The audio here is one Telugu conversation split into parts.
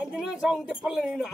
అందులో సౌండ్ తిప్పలే నేను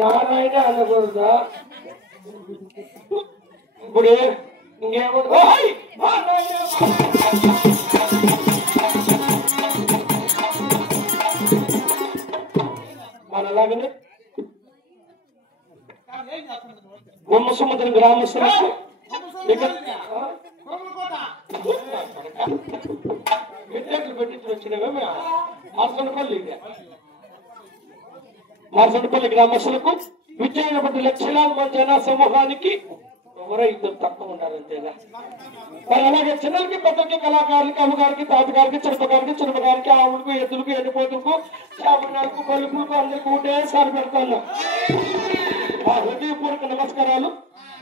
నారాయణ అనకూడదా ఇప్పుడు ఇంకేమో మన అలాగనే బొమ్మసముద్ర గ్రామస్తులకు విద్యార్థులు పెట్టించి వచ్చినవే మార్సంపల్లి గ్రామస్తులకు విజయనగరం లక్షలాది మంది జన సమూహానికి ఎవరో ఇద్దరు తక్కువ ఉన్నారంతేనా. మరి అలాగే చిన్నలకి పెద్దలకి కళాకారులకి అమ్మగారికి తాతగారికి చిన్నగారికి ఆవులకు ఎద్దులకు ఎండిపోతులకు చాపడానికి కొలుపులకు అందరికి ఒకటేసారి పెడతాను మా హృదయపూర్వక నమస్కారాలు.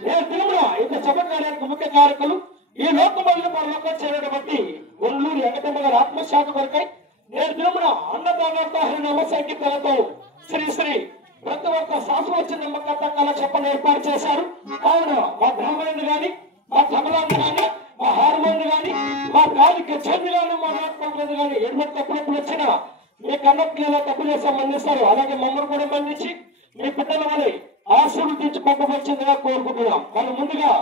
నేను తిరుమల ఇంత చమత్కారానికి ముఖ్య కారకులు ఈ లోకమల్లి పరలోకం చేయడం బట్టి ఒల్లూరు వెంకటమ్మ గారి ఆత్మశాఖ కొరకై నేను తిరుమల అన్నదానంతో హరినామ సంగీతాలతో శ్రీ శ్రీ ప్రతివర్త శాస్త్రోచ్చ కథ చెప్పని ఏర్పాటు చేశారు. కావున మా బ్రాహ్మణుని గాని మా తమలాన్ని గాని మా హార్మోన్ గాని మా గాలి గచ్చేందుగానే మాట్లాడుకోలేదు కానీ ఎటువంటి తప్పులప్పుడు వచ్చినా మీ కన్నట్లు ఎలా తప్పు చేస్తే మన్నిస్తారు. అలాగే మమ్మల్ని కూడా మన్నించి మీ బిడ్డల వలె ఆశీర్వదించి పంపవచ్చిందిగా కోరుకుంటున్నాం. కానీ ముందుగా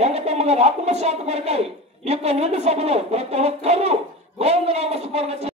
వెంకటమ్మ గారి ఆత్మశాంతి కొరకై ఈ యొక్క నిండు సభలో ప్రతి ఒక్కరూ గోవిందనామ స్మరణ